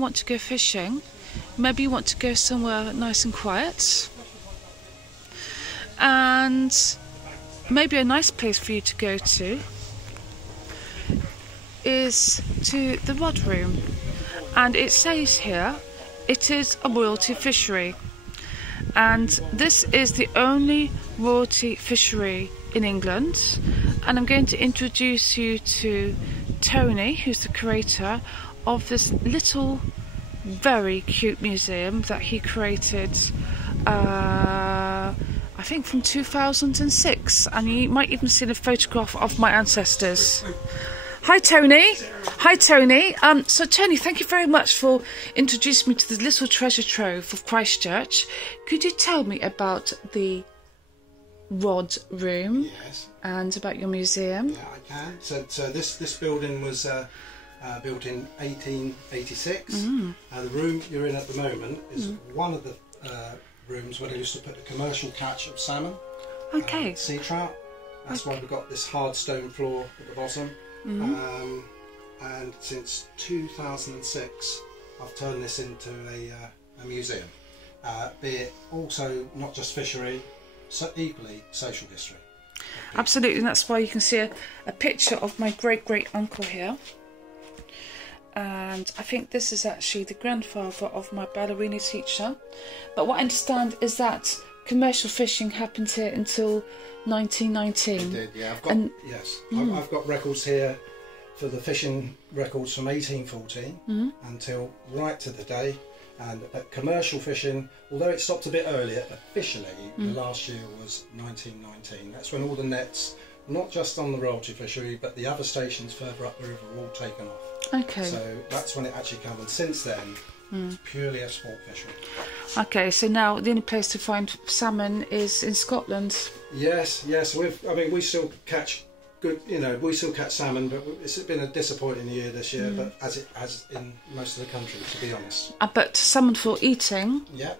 want to go fishing, maybe you want to go somewhere nice and quiet, and maybe a nice place for you to go to is to the rod room. And it says here it is a royalty fishery, and this is the only royalty fishery in England. And I'm going to introduce you to Tony, who's the curator of this little very cute museum that he created I think from 2006, and you might even see a photograph of my ancestors. Hi Tony. Hi Tony. So Tony, thank you very much for introducing me to the little treasure trove of Christchurch. Could you tell me about the rod room? Yes. And about your museum? Yeah, I can. So this building was built in 1886. The room you're in at the moment is one of the rooms where they used to put a commercial catch of salmon. Okay. Sea trout. That's why we've got this hard stone floor at the bottom. And since 2006 I've turned this into a museum, be it also not just fishery, so equally social history. Absolutely, and that's why you can see a picture of my great uncle here, and I think this is actually the grandfather of my ballerina teacher. But what I understand is that commercial fishing happened here until 1919. It did, yeah. I've got records here for the fishing records from 1814 until right to the day. And commercial fishing, although it stopped a bit earlier, officially the last year was 1919. That's when all the nets, not just on the royalty fishery, but the other stations further up the river, were all taken off. Okay. So that's when it actually came, and since then, it's purely a sport fishery. Okay, so now the only place to find salmon is in Scotland. Yes. We still catch good, we still catch salmon, but it's been a disappointing year this year, but as it has in most of the country, to be honest. But salmon for eating, yeah.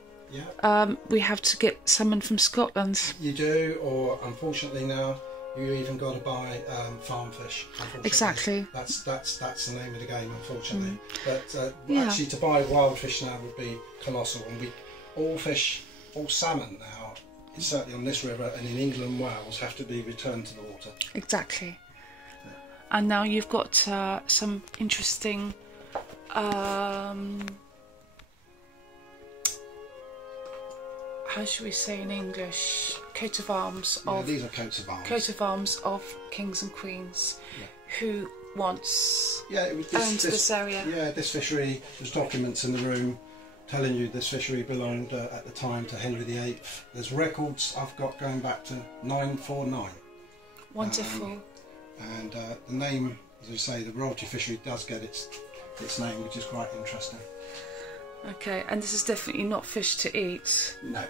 We have to get salmon from Scotland. You do, or unfortunately now you even got to buy farm fish. Exactly. That's the name of the game, unfortunately. But actually, to buy wild fish now would be colossal, and all salmon now, certainly on this river and in England and Wales, have to be returned to the water. Exactly. And now you've got some interesting how should we say in English, coat of arms of... these are coats of arms. Coat of arms of kings and queens who once owned this area. Yeah, this fishery, there's documents in the room telling you this fishery belonged at the time to Henry VIII. There's records I've got going back to 949. Wonderful. And the name, as you say, the royalty fishery does get its name, which is quite interesting. Okay, and this is definitely not fish to eat. No.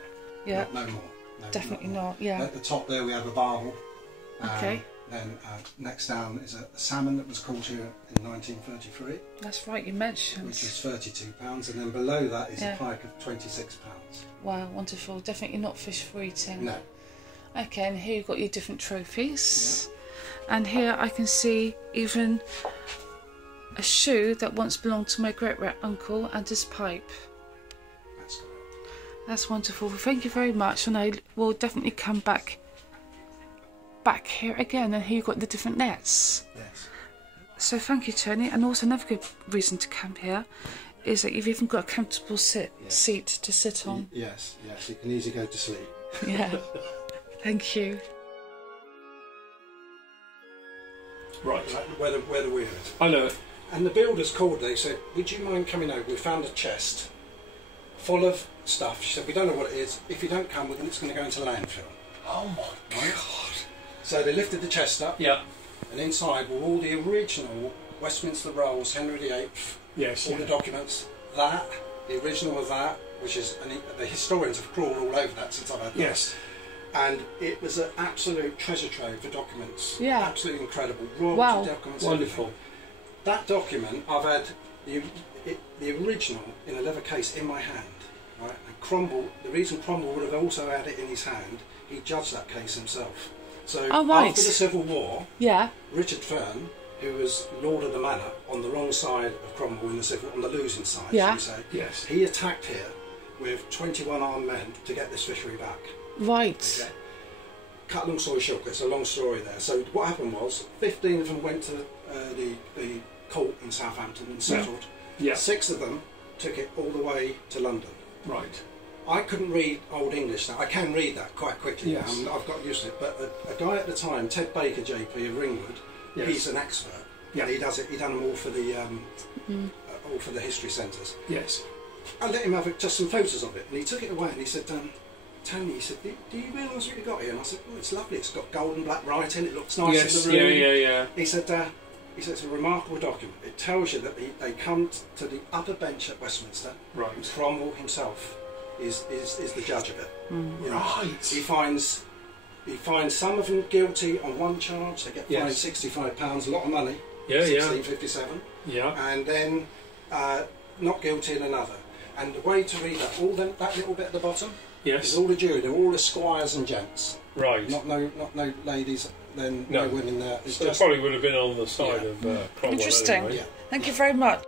Yeah. No more. No, definitely not more. not. Yeah. At the top there we have a barbel. Okay. Then next down is a salmon that was caught here in 1933. That's right, you mentioned. Which is £32, and then below that is a pike of £26. Wow, wonderful. Definitely not fish for eating. No. Okay, and here you've got your different trophies. Yeah. And here I can see even a shoe that once belonged to my great-uncle and his pipe. That's correct. That's wonderful. Well, thank you very much, and I will definitely come back here again. And here you've got the different nets. Yes. So thank you, Tony. And also another good reason to come here is that you've even got a comfortable seat to sit on. Yes, you can easily go to sleep. Yeah. Thank you. Right, where the wheel is. I know it. And the builders called, they said, would you mind coming over? We found a chest full of stuff. She said, we don't know what it is. If you don't come, it's going to go into landfill. Oh my God. So they lifted the chest up. Yeah. And inside were all the original Westminster rolls, Henry VIII. Yes. All the documents. The original of that, which is, and the historians have crawled all over that since I've had that. Yes. And it was an absolute treasure trove for documents. Yeah. Absolutely incredible. Royalty wow. documents. Wonderful. Everything. That document, I've had the original in a leather case in my hand. Right? And Cromwell, the reason Cromwell would have also had it in his hand, he judged that case himself. So after the Civil War, Richard Fern who was Lord of the Manor on the wrong side of Cromwell in the civil, on the losing side, Yeah. shall we say. Yes. He attacked here with 21 armed men to get this fishery back. Right. Okay. Cut long story short, it's a long story there. So what happened was, 15 of them went to the court in Southampton and settled. Yeah. 6 of them took it all the way to London. Right. I couldn't read Old English now. I can read that quite quickly. Yes. I've got used to it. But a guy at the time, Ted Baker JP of Ringwood, Yes. he's an expert. Yeah. He does it. He done them all for the all for the history centres. Yes. I let him have just some photos of it, and he took it away and he said, Tony, he said, do you realise what you got here? And I said, well, it's lovely. It's got gold and black writing. It looks nice Yes. in the room. Yeah. He said, it's a remarkable document. It tells you that they come to the upper bench at Westminster. Right. And Cromwell himself is the judge of it. You know, Right. He finds some of them guilty on one charge. They get fined Yes. £65, a lot of money. Yeah. 1657. Yeah. And then not guilty in another. And the way to read that, that little bit at the bottom, Yes. is all the jury. They're all the squires and gents. Right. Not no ladies. Then no women there. It's So it just probably would have been on the side of Cromwell. Interesting. Anyway. yeah. Thank you very much.